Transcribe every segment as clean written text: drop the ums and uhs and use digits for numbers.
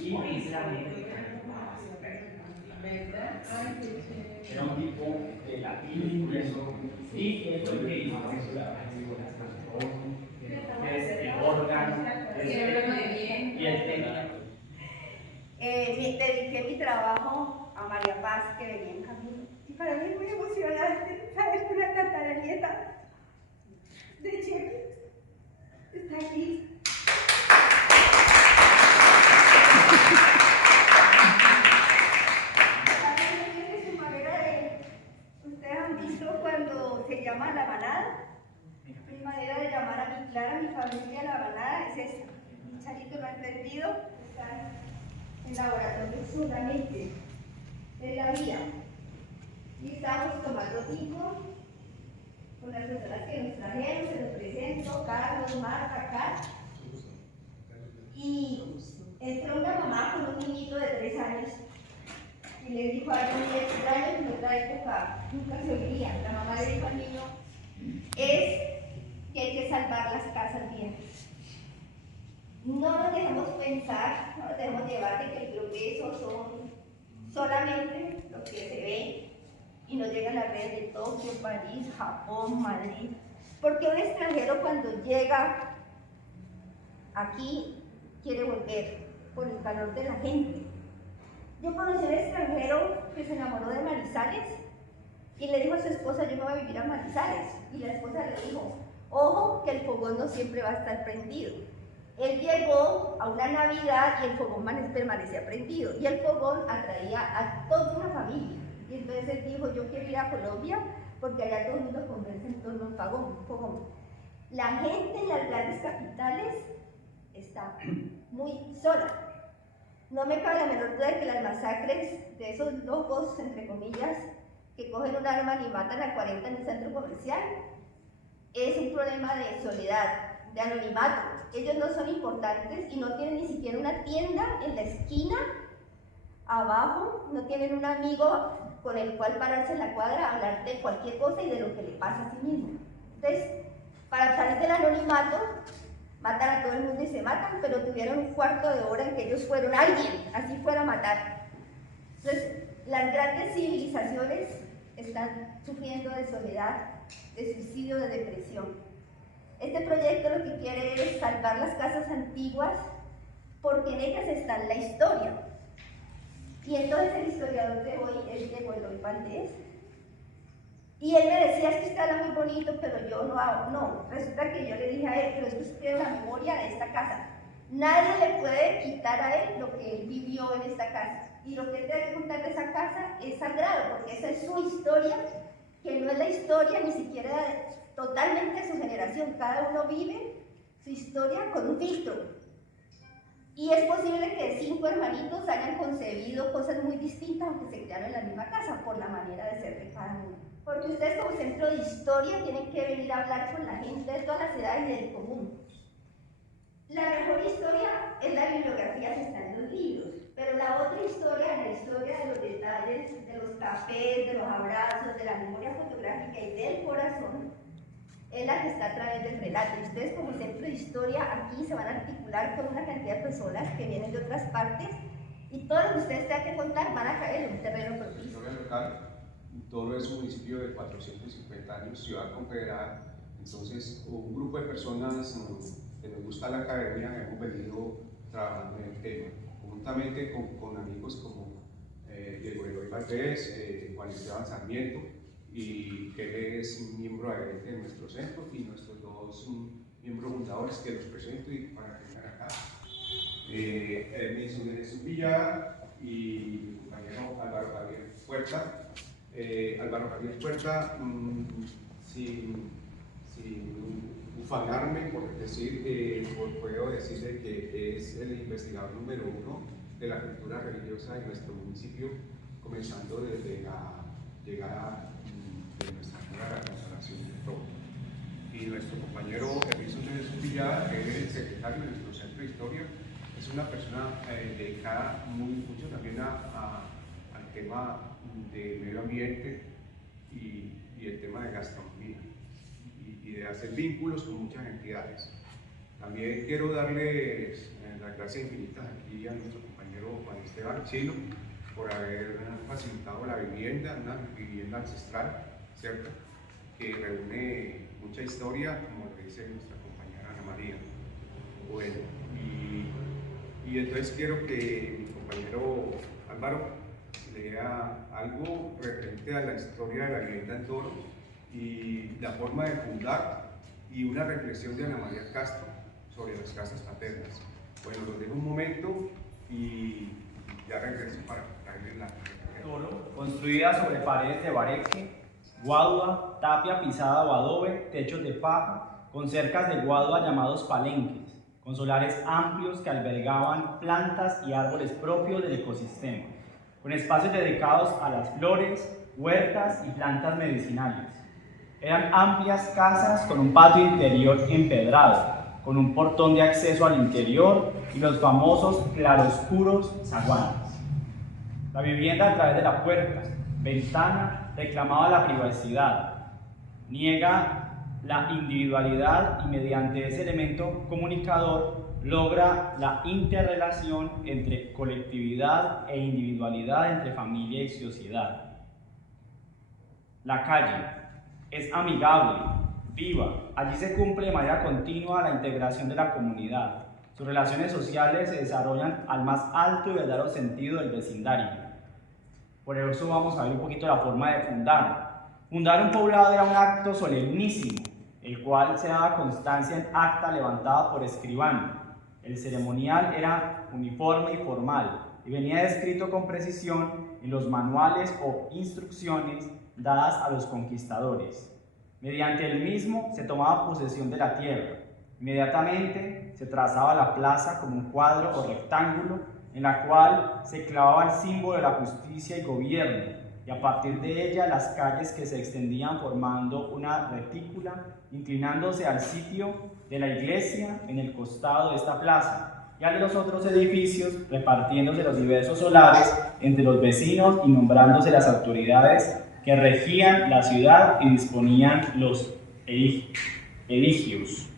y sinceramente era un tipo de latino ingreso y eso es que hizo es el órgano y el técnico. Dediqué mi trabajo a María Paz, que venía en camino, y para mí es muy emocionante saber que una tataranieta de Chepi está aquí. Su manera de, ustedes han visto cuando se llama la manada, mi manera de llamar a mi Clara, a mi familia, la manada es esta. Mi Charito no ha entendido, está en laboratorio solamente, en la vía. Y estamos tomando tinto con las personas que nos trajeron, se los presento, Carlos, Marta, Kat. Y entró una mamá con un niñito de 3 años y le dijo algo muy extraño que en otra época nunca se oiría. La mamá le dijo al niño, es que hay que salvar las casas bien. No nos dejemos pensar, no nos dejemos llevar de que el progreso son solamente lo que se ve y nos llegan las redes de Tokio, París, Japón, Madrid. Porque un extranjero cuando llega aquí quiere volver por el calor de la gente. Yo conocí a un extranjero que se enamoró de Manizales y le dijo a su esposa, yo me voy a vivir a Manizales. Y la esposa le dijo, ojo que el fogón no siempre va a estar prendido. Él llegó a una Navidad y el fogón permanecía prendido y el fogón atraía a toda una familia. Y entonces él dijo, yo quiero ir a Colombia porque allá todo el mundo conversa en torno a un fogón. La gente en las grandes capitales está muy sola. No me cabe la menor duda de que las masacres de esos locos, entre comillas, que cogen un arma y matan a 40 en un centro comercial, es un problema de soledad, de anonimato. Ellos no son importantes y no tienen ni siquiera una tienda en la esquina, abajo, no tienen un amigo con el cual pararse en la cuadra a hablar de cualquier cosa y de lo que le pasa a sí mismo. Entonces, para salir del anonimato, matan a todo el mundo y se matan, pero tuvieron un cuarto de hora en que ellos fueron alguien, así fuera a matar. Entonces, las grandes civilizaciones están sufriendo de soledad, de suicidio, de depresión. Este proyecto lo que quiere es salvar las casas antiguas porque en ellas está la historia. Y entonces el historiador de hoy es Diego Eloy Valdés. Y él me decía, es que usted habla muy bonito, pero yo no hago. No, resulta que yo le dije a él, pero es que usted tiene la memoria de esta casa. Nadie le puede quitar a él lo que él vivió en esta casa. Y lo que él debe contar de esa casa es sagrado, porque esa es su historia, que no es la historia ni siquiera totalmente de su generación. Cada uno vive su historia con un filtro. Y es posible que 5 hermanitos hayan concebido cosas muy distintas, aunque se criaron en la misma casa, por la manera de ser de cada uno. Porque ustedes como centro de historia tienen que venir a hablar con la gente de todas las edades y del común. La mejor historia es la bibliografía que está en los libros, pero la otra historia, la historia de los detalles, de los cafés, de los abrazos, de la memoria fotográfica y del corazón, es la que está a través del relato. Y ustedes como centro de historia aquí se van a articular con una cantidad de personas que vienen de otras partes y todo lo que ustedes tengan que contar van a caer en un terreno propicio. Historia local, Toro es un municipio de 450 años, ciudad confederada. Entonces, un grupo de personas que nos gusta la academia hemos venido trabajando en el tema, juntamente con amigos como Diego Eloy Valdés, Juan Esteban Sarmiento, y que él es miembro de nuestro centro, y nuestros 2 miembros fundadores que los presento y para que estén acá. Edmilson Jesús Villada y mi compañero Álvaro Javier Puerta. Álvaro Javier Puerta, sin ufanarme, por decir, puedo decirle que es el investigador número 1 de la cultura religiosa de nuestro municipio, comenzando desde la llegada de Nuestra Señora de la Consolación de todo. Y nuestro compañero Edmilson Jesús Villada, que es el secretario de nuestro centro de historia, es una persona dedicada mucho también al tema de medio ambiente y el tema de gastronomía y de hacer vínculos con muchas entidades. También quiero darles las gracias infinitas aquí a nuestro compañero Juan Esteban Chilo por haber facilitado la vivienda, una vivienda ancestral, ¿cierto? Que reúne mucha historia, como lo dice nuestra compañera Ana María. Bueno, y entonces quiero que mi compañero Álvaro lea algo referente a la historia de la vivienda en Toro y la forma de fundar y una reflexión de Ana María Castro sobre las casas paternas. Bueno, los dejo un momento y ya regreso para traerles la... Toro, construida sobre paredes de bareque, guadua, tapia pisada o adobe, techos de paja, con cercas de guadua llamados palenques, con solares amplios que albergaban plantas y árboles propios del ecosistema, con espacios dedicados a las flores, huertas y plantas medicinales. Eran amplias casas con un patio interior empedrado, con un portón de acceso al interior y los famosos claroscuros zaguanes. La vivienda a través de la puerta, ventana, reclamaba la privacidad, niega la individualidad y mediante ese elemento comunicador logra la interrelación entre colectividad e individualidad, entre familia y sociedad. La calle es amigable, viva, allí se cumple de manera continua la integración de la comunidad. Sus relaciones sociales se desarrollan al más alto y verdadero sentido del vecindario. Por eso vamos a ver un poquito la forma de fundar. Fundar un poblado era un acto solemnísimo, el cual se daba constancia en acta levantada por escribano. El ceremonial era uniforme y formal y venía descrito con precisión en los manuales o instrucciones dadas a los conquistadores. Mediante el mismo se tomaba posesión de la tierra. Inmediatamente se trazaba la plaza como un cuadro o rectángulo en la cual se clavaba el símbolo de la justicia y gobierno, y a partir de ella las calles que se extendían formando una retícula, inclinándose al sitio de la iglesia en el costado de esta plaza, y al de los otros edificios, repartiéndose los diversos solares entre los vecinos y nombrándose las autoridades que regían la ciudad y disponían los edificios.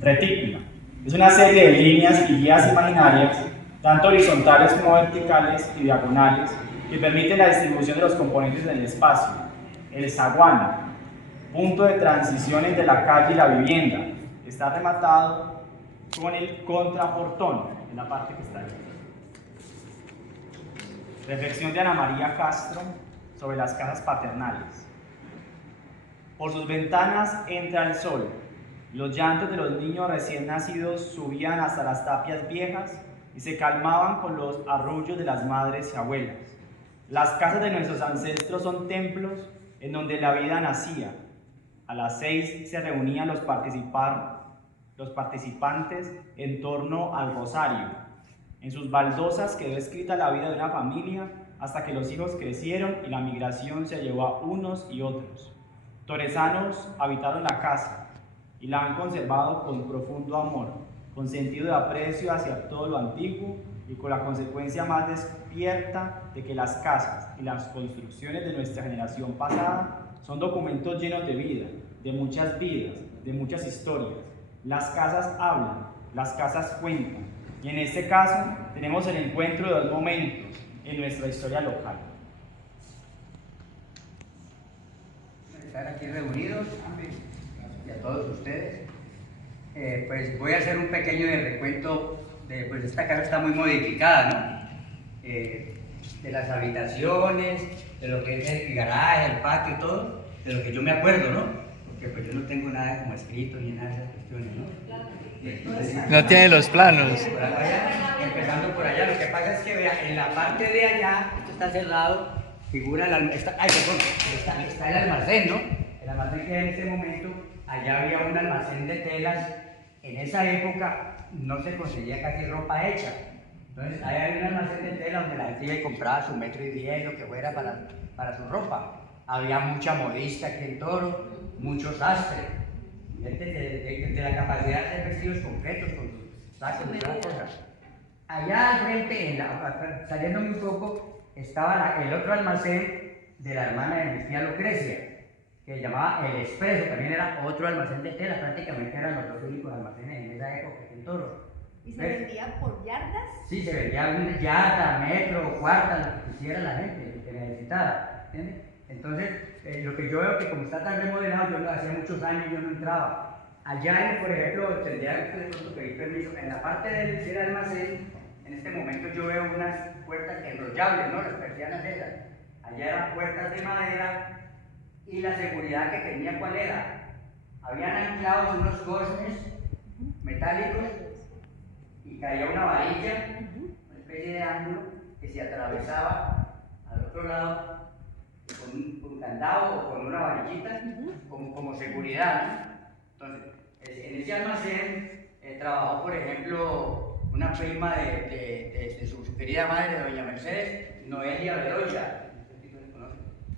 Retícula es una serie de líneas y guías imaginarias, tanto horizontales como verticales y diagonales, que permiten la distribución de los componentes del espacio. El zaguán, punto de transición entre la calle y la vivienda, está rematado con el contraportón, en la parte que está ahí. Reflexión de Ana María Castro sobre las casas paternales. Por sus ventanas entra el sol. Los llantos de los niños recién nacidos subían hasta las tapias viejas y se calmaban con los arrullos de las madres y abuelas. Las casas de nuestros ancestros son templos en donde la vida nacía. A las 6 se reunían los participantes en torno al rosario. En sus baldosas quedó escrita la vida de una familia hasta que los hijos crecieron y la migración se llevó a unos y otros. Toresanos habitaron la casa y la han conservado con profundo amor, con sentido de aprecio hacia todo lo antiguo y con la consecuencia más despierta de que las casas y las construcciones de nuestra generación pasada son documentos llenos de vida, de muchas vidas, de muchas historias. Las casas hablan, las casas cuentan, y en este caso tenemos el encuentro de dos momentos en nuestra historia local. Estar aquí reunidos y a todos ustedes. Pues voy a hacer un pequeño recuento de, pues esta casa está muy modificada, ¿no? De las habitaciones, de lo que es el garaje, el patio y todo, de lo que yo me acuerdo, ¿no? Porque pues yo no tengo nada como escrito ni nada de esas cuestiones, ¿no? No tiene los planos. Por allá, empezando por allá, lo que pasa es que vea, en la parte de allá, esto está cerrado, figura el almacén, está el almacén, ¿no? El almacén que en ese momento, allá había un almacén de telas. En esa época no se conseguía casi ropa hecha. Entonces, ahí había un almacén de tela donde la gente iba y compraba su 1,10 m, lo que fuera para su ropa. Había mucha modista aquí en Toro, muchos sastres, gente de la capacidad de hacer vestidos completos con sus sacos y todas las cosas. Allá al frente, saliendo muy poco, estaba el otro almacén de la hermana de mi tía Lucrecia, que se llamaba El Expreso, también era otro almacén de tela, prácticamente eran los dos únicos almacenes en esa época en Toro. ¿Y se ¿Ves? vendía por yardas? Sí, se vendía un yarda, metro, cuarta, lo que quisiera la gente, lo que necesitara, ¿entiendes? Entonces, lo que yo veo que como está tan remodelado, yo hacía muchos años yo no entraba. Allá, por ejemplo, tendría que de pronto pedir permiso, en la parte del almacén, en este momento yo veo unas puertas enrollables, ¿no? Las persianas esas. Allá eran puertas de madera y la seguridad que tenía, ¿cuál era? Habían anclados unos goznes metálicos y caía una varilla, una especie de ángulo que se atravesaba al otro lado con un candado o con una varillita como seguridad, ¿no? Entonces, en ese almacén trabajó, por ejemplo, una prima de su querida madre, doña Mercedes, Noelia Bedoya.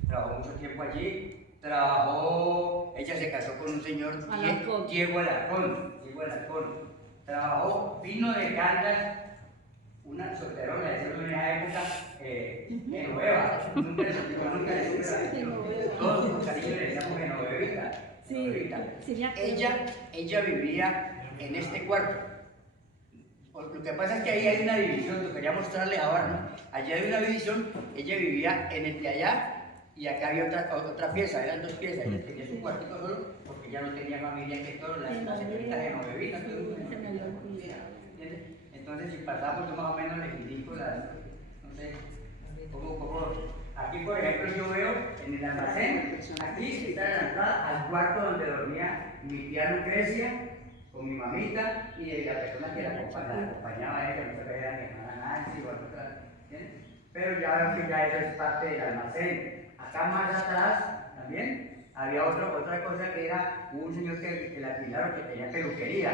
Trabajó mucho tiempo allí. Trabajó, ella se casó con un señor, Diego Alarcón. Trabajó, vino de Caldas, una solterona, decían en esa época, Genoveva. Nunca le supe. Todos con cariño le decíamos Genovevita. Sí, Ella vivía en este cuarto. Lo que pasa es que ahí hay una división, lo quería mostrarle ahora, ¿no? Allá hay una división, ella vivía en el de allá y acá había otra pieza, eran dos piezas. Ella tenía su cuartito solo porque ella no tenía familia que todo, la señorita Genovevita. Entonces, si pasamos, yo más o menos les indico las, no sé, cómo. Aquí, por ejemplo, yo veo en el almacén, aquí está la entrada al cuarto donde dormía mi tía Lucrecia, con mi mamita y la persona que la acompañaba a ella, no sé, era mi hermana Nancy o otra, ¿entiendes? Pero ya veo que ya eso es parte del almacén. Acá más atrás también había otra cosa que era un señor que la alquilaron que tenía peluquería.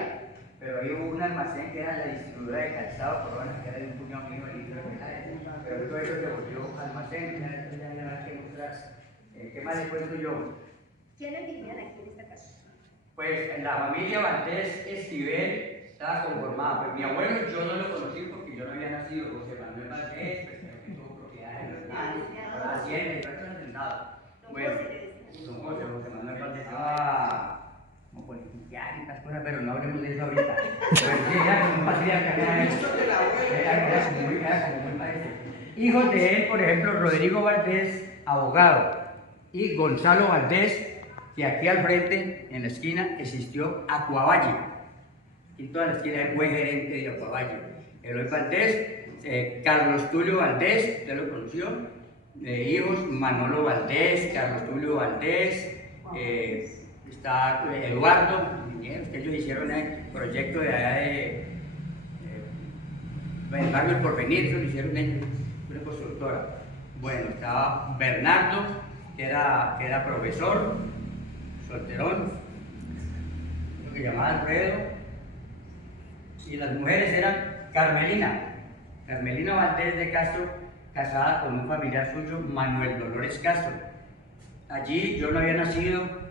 Pero ahí hubo un almacén que era la distribuidora de calzado Corona, que era de un puñado mío el litro de calzado. Pero todo eso se volvió almacén, ya que mostrar. ¿Qué más les cuento yo? ¿Quiénes vivían aquí en esta casa? Pues en la familia Valdés Esquivel estaba conformada. Pues mi abuelo yo no lo conocí porque yo no había nacido. José Manuel Valdés, pues creo que tuvo propiedades en los Nanes, la hacienda y todo eso sentado. Bueno, don José Manuel Valdés. Como politiquear y estas cosas, pero no hablemos de eso ahorita. Pero sí, era como un patriarca, era como muy parecido. Hijos de él, por ejemplo, Rodrigo Valdés, abogado, y Gonzalo Valdés, que aquí al frente, en la esquina, existió Acuavalle. Y toda la esquina es buen gerente de Acuavalle. Eloy Valdés, Carlos Tulio Valdés, usted lo conoció, hijos Manolo Valdés, Carlos Tulio Valdés, está Eduardo, que ellos hicieron el proyecto de allá del barrio El Porvenir, eso lo hicieron ellos, una constructora. Bueno, estaba Bernardo, que era profesor, solterón, lo que llamaba Alfredo, y las mujeres eran Carmelina Valdés de Castro, casada con un familiar suyo, Manuel Dolores Castro. Allí yo no había nacido.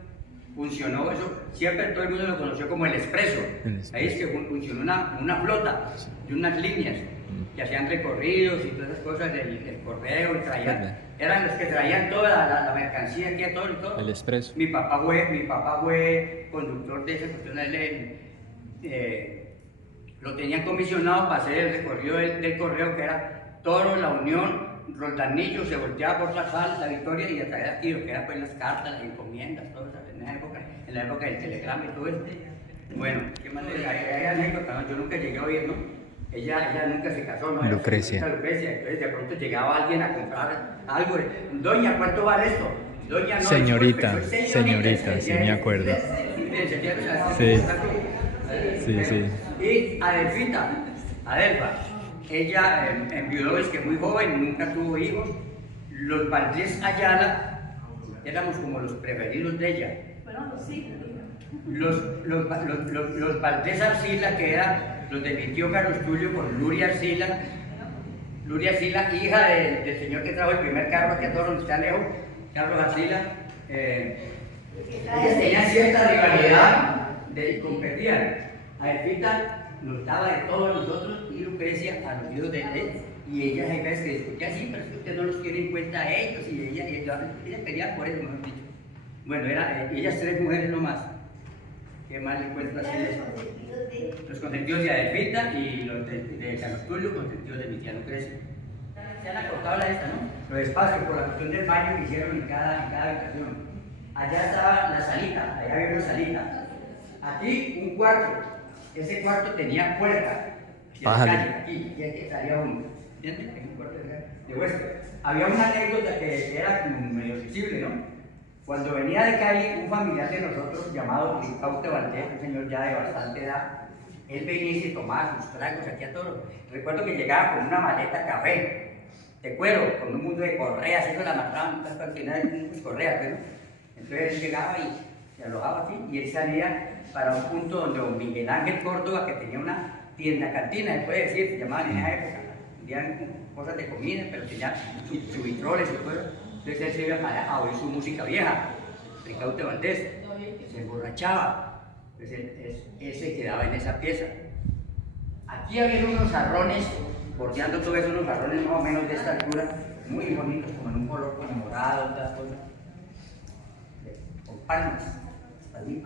Funcionó eso, siempre todo el mundo lo conoció como El Expreso. Ahí es que funcionó una flota de unas líneas que hacían recorridos y todas esas cosas del correo y traían, eran los que traían toda la mercancía aquí a todo. El Expreso. Mi papá fue conductor de esa cuestión, lo tenían comisionado para hacer el recorrido del correo que era Toro, La Unión, Roldanillo, se volteaba por la sal, La Victoria y a traer aquí lo que eran pues las cartas, las encomiendas, todo eso, en la época del telegrama y todo esto. Bueno, ¿qué más les hay anécdota? ¿No? Yo nunca llegué a oír, ¿no? Ella nunca se casó, ¿no? Lucrecia. Entonces de pronto llegaba alguien a comprar algo. Doña, ¿cuánto vale esto? Doña, no, Señorita, disculpe, señorita, sí me acuerdo. Sí. Y Adelfa, ella enviudó, es que muy joven, nunca tuvo hijos. Los Valdés Ayala éramos como los preferidos de ella. Fueron los hijos. Los Valdés Arcila, que eran los de mi tío Carlos Tulio con Luria Arcila, hija del señor que trajo el primer carro aquí a todo donde está Alejo, Carlos Arcila. Ellos tenían cierta rivalidad y competían. Adelfita nos daba de todos nosotros y Lucrecia a los hijos de él. Y ella hay veces que discutía así, pero es que usted no los tiene en cuenta a ellos. Y ella peleaba por eso, mejor dicho. Bueno, ellas 3 mujeres nomás. ¿Qué más le cuento así? Eran los consentidos de... Los consentidos de Adelfita y los de Carlos Tulio, consentidos de mi tía Lucrecia. Se han acortado la esta, ¿no? Los espacios por la cuestión del baño que hicieron en cada habitación. Allá estaba la salita, allá había una salita. Aquí un cuarto. Ese cuarto tenía puerta. Aquí salía uno. ¿Entiendes? Un cuarto de huésped. Había una anécdota que era como medio visible, ¿no? Cuando venía de Cali, un familiar de nosotros llamado Ricaute Valdés, un señor ya de bastante edad, él venía y se tomaba sus tragos aquí a todo. Recuerdo que llegaba con una maleta café, de cuero, con un mundo de correas, eso la mataban hasta al final, unas correas, ¿no? Entonces él llegaba y se alojaba aquí y él salía para un punto donde don Miguel Ángel Córdoba, que tenía una tienda cantina, se puede decir, se llamaban en esa época, vendían cosas de comida, pero tenía su vitroles y todo. Entonces él se iba a oír su música vieja, Ricaute Valdés, se emborrachaba, entonces él se quedaba en esa pieza. Aquí había unos jarrones, bordeando todo eso, unos jarrones más o menos de esta altura, muy bonitos, como en un color como morado, todas cosas, con palmas, muy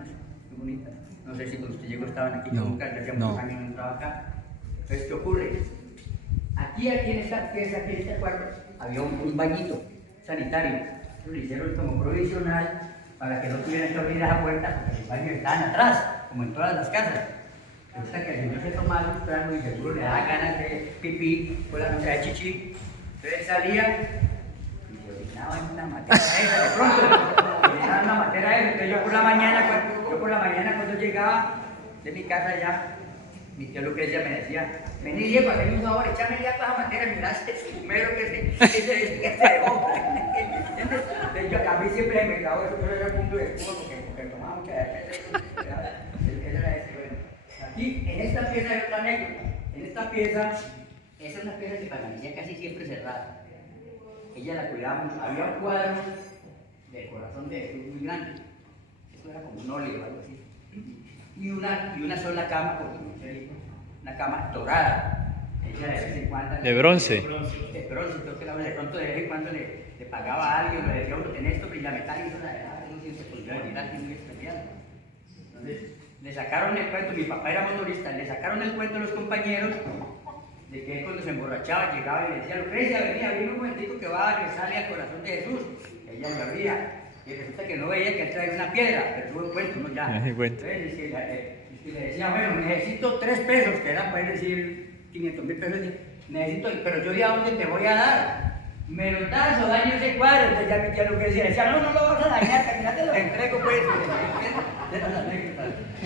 bonitas. No sé si cuando usted llegó estaban aquí, No, nunca, ya no. muchos años no entraba acá. Entonces, ¿qué ocurre? Aquí en esta pieza, aquí en este cuarto, había un bañito sanitario. Lo hicieron como provisional para que no tuvieran que abrir esa puerta porque los baños estaban atrás, como en todas las casas. Resulta que el señor se tomaba un trago y seguro le daba ganas de pipí, o la noche de chichi. Entonces salía y se orinaba en una matera esa de pronto. Orinaba en una matera esa. Entonces yo por la mañana cuando llegaba de mi casa ya, mi tía Lucrecia me decía, vení Diego, hazme un favor, échame ya para la matera, mirá ese primero que se dejó. Entonces yo a mí siempre me grabó eso, pero era el punto de espuma porque tomaba mucha aquí, en esta pieza hay otra anécdota. En esta pieza, esa es una pieza que permanecía casi siempre cerrada. Ella la cuidaba mucho. Había un cuadro del corazón de Jesús muy grande. Eso era como un óleo o algo así. Y una sola cama, porque una cama dorada. Ella de vez en cuando. ¿De bronce? De bronce, creo que de pronto de vez en cuando le pagaba a alguien, le decía uno, tenés esto, pero la metálica, no sé si se podía venir a muy especial. Entonces, le sacaron el cuento, mi papá era motorista, le sacaron el cuento a los compañeros de que él cuando se emborrachaba llegaba y le decía, Lucrecia, venía un momentico que va a rezarle al corazón de Jesús. Ella lo abría y resulta que no veía que él traía una piedra, pero tuvo el cuento, ¿no? Ya. Entonces le decía, bueno, necesito 3 pesos, que eran, pueden decir, 500.000 pesos, necesito, pero yo ya dónde te voy a dar. Me lo das o daño ese cuadro. Entonces ya mi tía Lucrecia decía, no lo vas a dañar, que mira te lo entrego pues.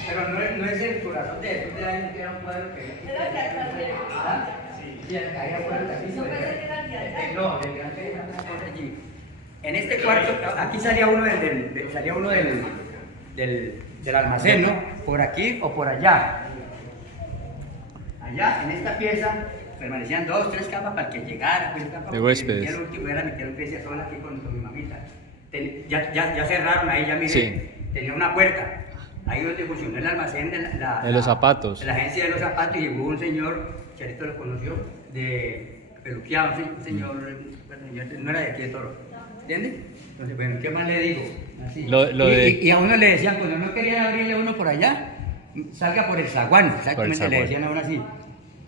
Pero no es el corazón de Jesús de año que era un cuadro que... Era de alcaldía. Sí, ahí afuera aquí. No puede ser de alcaldía. No, del grande era una cosa allí. En este cuarto, aquí salía uno del almacén, ¿no? Por aquí o por allá. Allá, en esta pieza, permanecían 2 o 3 camas para que llegara. De huéspedes. El último era mi tía Lucrecia sola aquí con mi mamita. Ya cerraron ahí, ya miré. Sí. Tenía una puerta. Ahí donde funcionó el almacén De los zapatos. de la agencia de los zapatos, y llegó un señor, Charito lo conoció, de peluqueado, un señor, no era de aquí de Toro. ¿Entiendes? Entonces, bueno, ¿qué más le digo? Así. Y a uno le decían, cuando no querían abrirle a uno por allá, salga por el zaguán, exactamente le decían a uno así.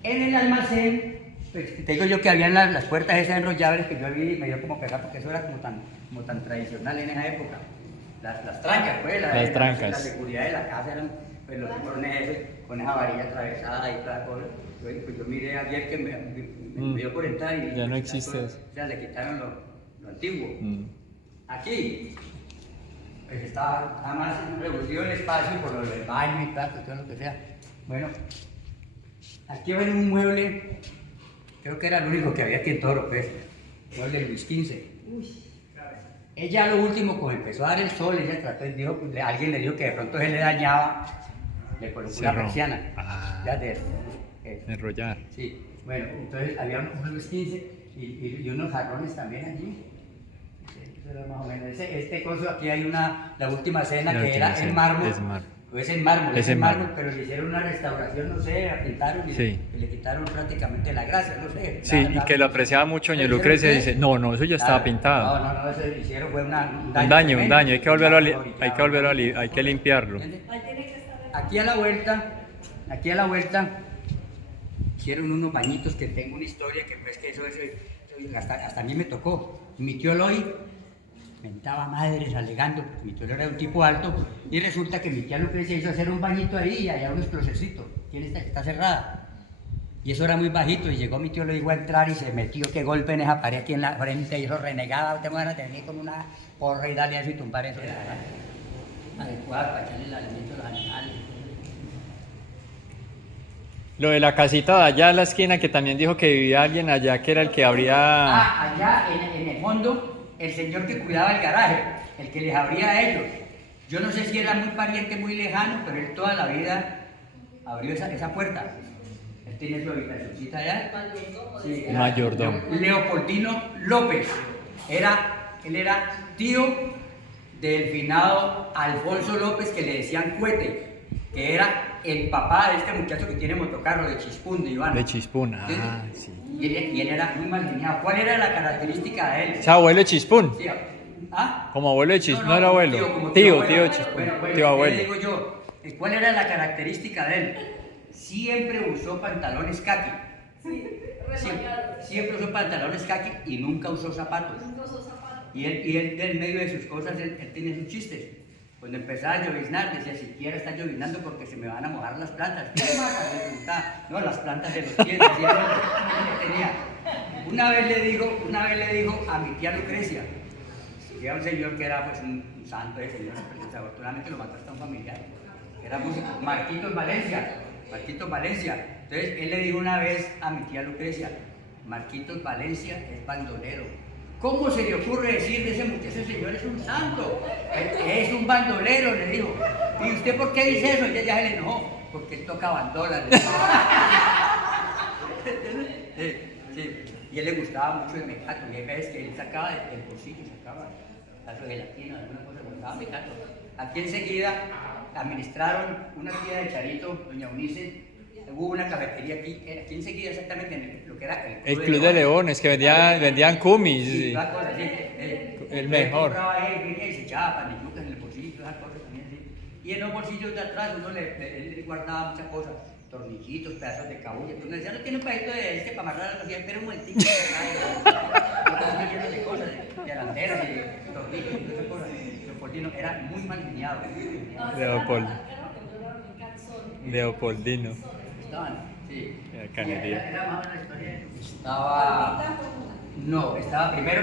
En el almacén, pues te digo yo que habían las puertas esas enrollables que yo vi y me dio como pegar porque eso era como tan tradicional en esa época. Las trancas, pues, las trancas. La seguridad de la casa eran pues, los borneses con esa varilla atravesada y toda cosa. Pues yo miré ayer que me dio por entrar y ya no existe eso. O sea, le quitaron lo antiguo. Aquí, pues estaba más reducido el espacio por lo del baño y tal, todo lo que sea. Bueno, aquí ven un mueble, creo que era el único que había aquí en Toro, pues, mueble de Luis XV. Ella lo último, como empezó a dar el sol, ella trató, dijo, alguien le dijo que de pronto se le dañaba, le colocó una persiana. Ya de enrollar. Sí, bueno, entonces había un Luis XV y unos jarrones también allí. Eso era más o menos. Este coso, aquí hay la última cena que era en mármol. Es en mármol, Es es en en mármol, pero le hicieron una restauración, no sé, la pintaron y, Sí. y le quitaron prácticamente la gracia, no sé. Sí, y que lo apreciaba mucho doña ¿Pero Lucrecia, qué? dice, no, eso ya estaba Claro. pintado. No, eso le hicieron fue un Un daño, hay que volverlo hay que limpiarlo. Aquí a la vuelta, hicieron unos bañitos que tengo una historia que pues que eso hasta a mí me tocó. Mi tío Eloy mentaba madres alegando, porque mi tío era un tipo alto, y resulta que mi tía Lucrecia hizo hacer un bañito ahí y allá un explosecito, tiene esta que está cerrada. Y eso era muy bajito, y llegó mi tío, le dijo a entrar y se metió, qué golpe en esa pared aquí en la frente, y eso renegaba, tengo ganas de venir con una porra y darle eso y tumbar eso de la adecuada para echarle el alimento a los animales. Lo de la casita de allá en la esquina, que también dijo que vivía alguien allá, que era el que abría... Allá en el fondo, el señor que cuidaba el garaje, el que les abría a ellos. Yo no sé si era muy pariente, muy lejano, pero él toda la vida abrió esa puerta. Él tenía su habitacióncita allá. Sí, era Mayordomo. Leopoldino López. Él era tío del finado Alfonso López, que le decían Cuete, que era el papá de este muchacho que tiene motocarro de Chispún, de Iván. De Chispún, sí. Y él era muy mal geniado. ¿Cuál era la característica de él? ¿Es abuelo de Chispún? Sí, ¿ah? Como abuelo de Chispún, no era como abuelo. como Tío abuelo. Chispún, Bueno, tío ¿qué abuelo. le digo yo? ¿Cuál era la característica de él? Siempre usó pantalones kaki. Siempre usó pantalones kaki y nunca usó zapatos. Y él en medio de sus cosas, él tenía sus chistes. Cuando empezaba a lloviznar, decía, siquiera está lloviznando porque se me van a mojar las plantas. ¿Qué más? Le preguntaba, no, las plantas de los pies, decía él, tenía. Una vez le dijo a mi tía Lucrecia, que era un señor que era pues un santo de señor, pero desafortunadamente lo mató hasta un familiar, que era músico, Marquitos Valencia. Entonces él le dijo una vez a mi tía Lucrecia, Marquitos Valencia es bandolero. ¿Cómo se le ocurre decir de ese muchacho, ese señor es un santo? Es un bandolero, le dijo. ¿Y usted por qué dice eso? Y ella ya se le enojó, porque él toca bandola. Sí. Y a él le gustaba mucho el mecato, y hay veces que él sacaba del bolsillo, sacaba algo de gelatina, alguna cosa, gustaba mecato. Aquí enseguida administraron una tía de Charito, doña Unice. Hubo una cafetería aquí enseguida exactamente en lo que era El Club de Leones, que vendían cumis. Sí, Sí. toda cosa así. El mejor. Venía y se echaba panillucas en el bolsillo, esas cosas también así. Y en los bolsillos de atrás él guardaba muchas cosas, tornillitos, pedazos de cabulla. Entonces decía, no tiene un pedacito de este para amarrar algo así, espera un momentito. Están llenos de cosas, de aranderas y de tornillos y todas esas cosas. Leopoldino era muy mal geniado. Leopoldino. Estaban, sí. Era canería. Era más una historia. Estaba primero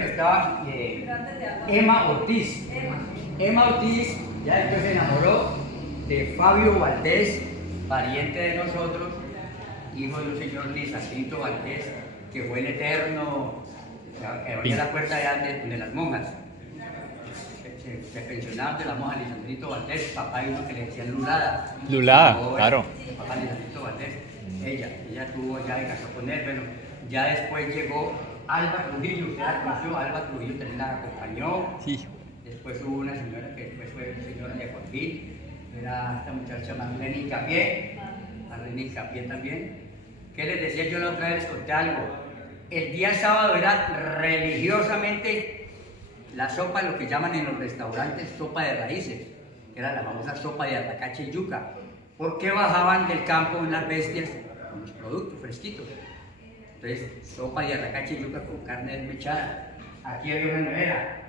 Emma Ortiz. Emma Ortiz ya después se enamoró de Fabio Valdés, pariente de nosotros, hijo de un señor Luis Jacinto Valdés, que fue el eterno, que abría la puerta de las monjas. Se pensionaron de la monja Lisandrito Valdés, papá y uno que le decían Lulada. Lulada, claro. Papá Lisandrito Valdés. Ella tuvo, ya se casó con él, bueno, ya después llegó Alba Trujillo, usted la conoció, Alba Trujillo también la acompañó. Sí. Después hubo una señora que después fue señora de Joaquín, era esta muchacha Marlene Hincapié, también. ¿Qué les decía yo la otra vez? Les conté algo. El día sábado era religiosamente la sopa, lo que llaman en los restaurantes sopa de raíces, que era la famosa sopa de arracache y yuca. ¿Por qué bajaban del campo unas bestias con los productos fresquitos? Entonces, sopa de arracache y yuca con carne desmechada. Aquí había una nevera.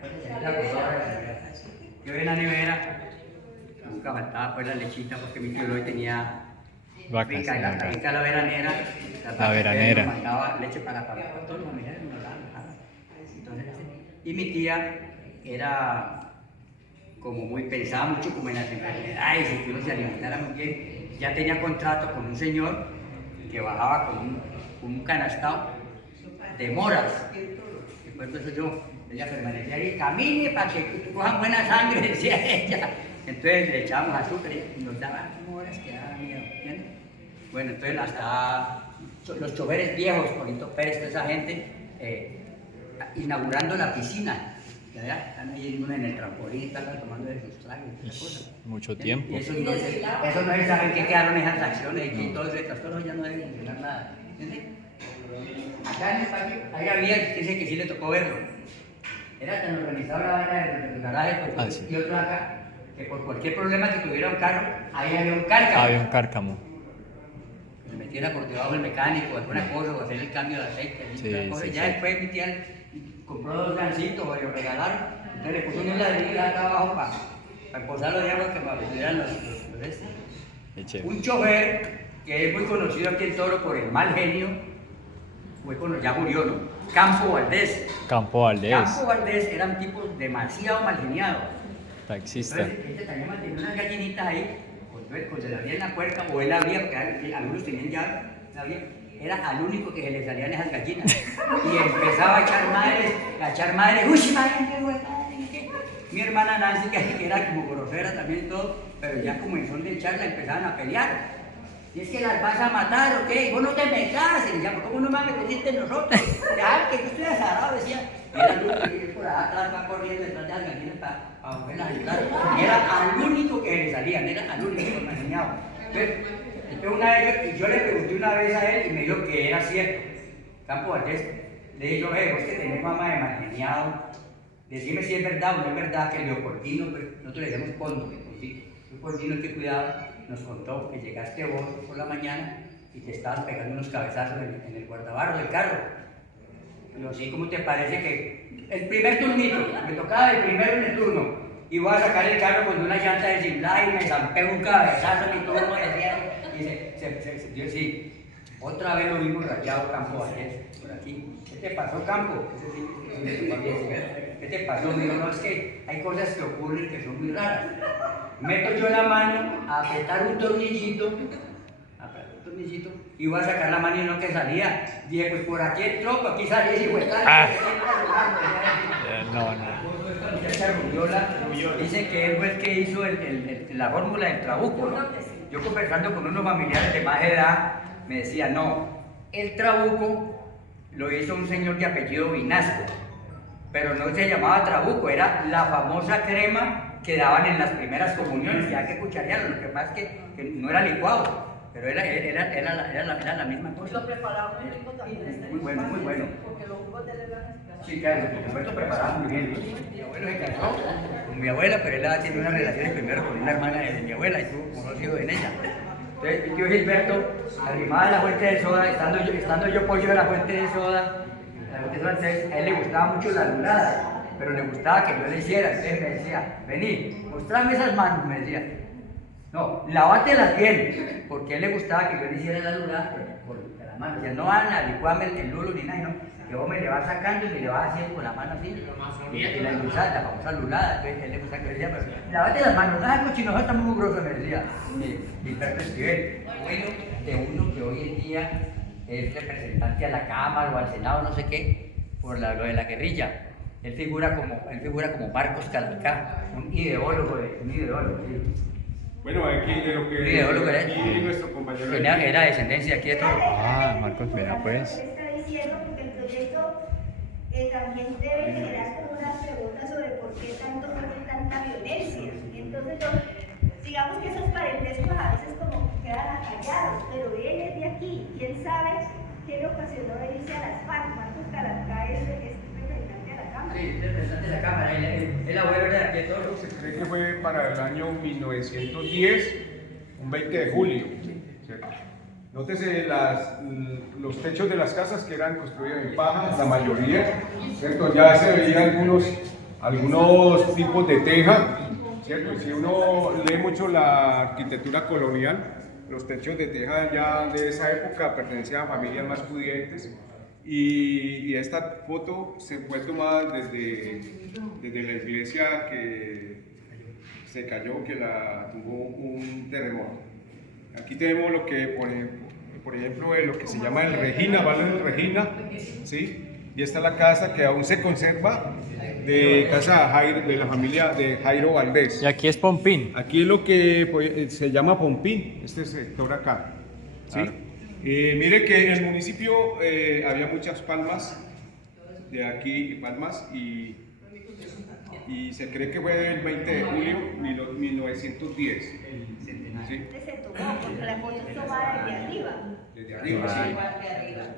Aquí había una nevera. Nunca faltaba pues la lechita porque mi tío hoy tenía Vacas. finca, la finca la veranera. La veranera. Nos mandaba leche para todos los familiares. Entonces, y mi tía era como muy, pensaba mucho como en las enfermedades y que uno se alimentara muy bien. Ya tenía contrato con un señor que bajaba con un canastado de moras. Después de eso ella permanecía ahí, camine para que cojan buena sangre, decía ella. Entonces le echábamos azúcar y nos daban moras que daban miedo, ¿entiendes? Bueno, entonces hasta los choferes viejos, Polito Pérez, toda esa gente, inaugurando la piscina Ya están ahí uno en el trampolín, están tomando de sus tragos, esas cosas. Mucho tiempo. Y eso no se sabe en qué quedaron esas acciones y que todo esas cosas ya no deben funcionar nada. ¿Entiendes? Acá en el patio, ahí había, dice que sí le tocó verlo. Era tan organizado la vaina del garaje, pues, y otro acá, que por cualquier problema que tuviera un carro, ahí había un cárcamo. Había un cárcamo. Que se metiera por debajo del mecánico, alguna cosa, o hacer el cambio de aceite. Sí, Ya sí. después mi tía compró 2 gancitos, o lo regalaron, entonces le puso unos ladrillos acá abajo para posar los diablos que para que tuvieran los estos. Qué chévere. Un chofer que es muy conocido aquí en Toro por el mal genio, ya murió, ¿no? Campo Valdés. Campo Valdés, Campo Valdés era un tipo demasiado mal geniado. taxista. Entonces, este también mantenía unas gallinitas ahí, cuando se le abría la puerta, o él abría, porque algunos tenían llave, era al único que se le salían esas gallinas. Y empezaba a echar madres, uy, madre, qué buena. Mi hermana Nancy, que era como grosera también y todo, pero ya como en son de charla empezaban a pelear. Y es que las vas a matar, ¿o qué? Y vos no te metas. Y decía, ¿cómo no me metiste en nosotros? Ya, que yo estoy azarado, decía. Y era el único que por allá atrás va corriendo detrás de las gallinas para volverlas a ayudar. Y era al único que le salían, era al único que me enseñaba. Entonces una vez, yo le pregunté una vez a él y me dijo que era cierto. Campo Valdés, le dije yo, vos que tenés fama de malgeniado, decime si es verdad o no es verdad que el Leopoldino, pues, nosotros le decimos Pondo, Leopoldino, que cuidado, nos contó que llegaste vos por la mañana y te estabas pegando unos cabezazos en el guardabarro del carro. Pero sí, ¿cómo te parece que el primer turnito, me tocaba el primero en el turno, y voy a sacar el carro con una llanta desinflada y me zampé un cabezazo en mi turno y yo sí, otra vez lo mismo rayado Campo Valdés, por aquí. ¿Qué te pasó, Campo? ¿Qué te pasó? Me dijo, no, es que hay cosas que ocurren que son muy raras. Meto yo la mano a apretar un tornillito, y voy a sacar la mano y no que salía. Dije, pues por aquí entró, por aquí salía y fue Dicen que él fue el que hizo la fórmula del trabuco, ¿no? Yo conversando con unos familiares de más edad, me decían, no, el trabuco lo hizo un señor de apellido Vinasco, pero no se llamaba trabuco, era la famosa crema que daban en las primeras comuniones, que hay que cucharearlo, lo que pasa es que no era licuado, pero era la misma cosa. Lo preparaba muy rico también. Muy bueno, muy bueno. Porque los jugos de él eran Sí, claro, por supuesto preparaba muy bien. Mi abuelo se casó con mi abuela, pero él tiene unas relaciones primero con una hermana de mi abuela y tuvo conocido en ella. Entonces, mi tío Gilberto arrimaba la fuente de soda, estando yo pollo de la fuente de soda, entonces a él le gustaba mucho la lulada, pero le gustaba que yo le hiciera, entonces me decía, vení, mostrame esas manos, me decía. No, lávátelas bien, porque a él le gustaba que yo le hiciera la lulada por la mano. Decía, no, Ana, licuame el lulo ni nada, no. Que vos me le vas sacando y me le vas haciendo con la mano así. Y la endulzada, la famosa lulada. Entonces él le gustaba que le decía, pero lávate las manos, no, cochino, está muy mugroso, me decía. Y Esquivel, bueno, de uno que hoy en día es representante a la Cámara o al Senado, no sé qué, por lo de la guerrilla. Él figura como Marcos Calalcá, un ideólogo. Sí. Bueno, aquí de lo que aquí nuestro compañero Era descendencia aquí de todo. Ah, Marcos, mira pues. Está diciendo porque el proyecto también debe generar como una pregunta sobre por qué tanta violencia. Entonces, digamos que esos parentescos a veces como quedan acallados, pero él es de aquí. ¿Quién sabe qué le ocasionó venirse a las FARC? Marcos Calalcá es representante de la Cámara. Sí, representante de la Cámara. El abuelo era de aquí de todo. se cree que fue para el año 1910, un 20 de julio. ¿Cierto? Nótese los techos de las casas que eran construidos en paja, la mayoría, ¿cierto? Ya se veían algunos tipos de teja, ¿cierto? Si uno lee mucho la arquitectura colonial, los techos de teja ya de esa época pertenecían a familias más pudientes. Y esta foto se fue tomada desde la iglesia que se cayó, que la tuvo un terremoto. Aquí tenemos lo que, por ejemplo, lo que se llama el Regina, ¿vale? El Regina, ¿sí? Y esta es la casa que aún se conserva de casa de la familia de Jairo Valdés. Y aquí es Pompín. Aquí es lo que se llama Pompín, este sector acá, ¿sí? Mire que en el municipio había muchas palmas, de aquí palmas, y y se cree que fue el 20 de julio de 1910. ¿Sí? Este se tomó porque la foto es tomada desde arriba. Desde arriba, sí. Igual que arriba.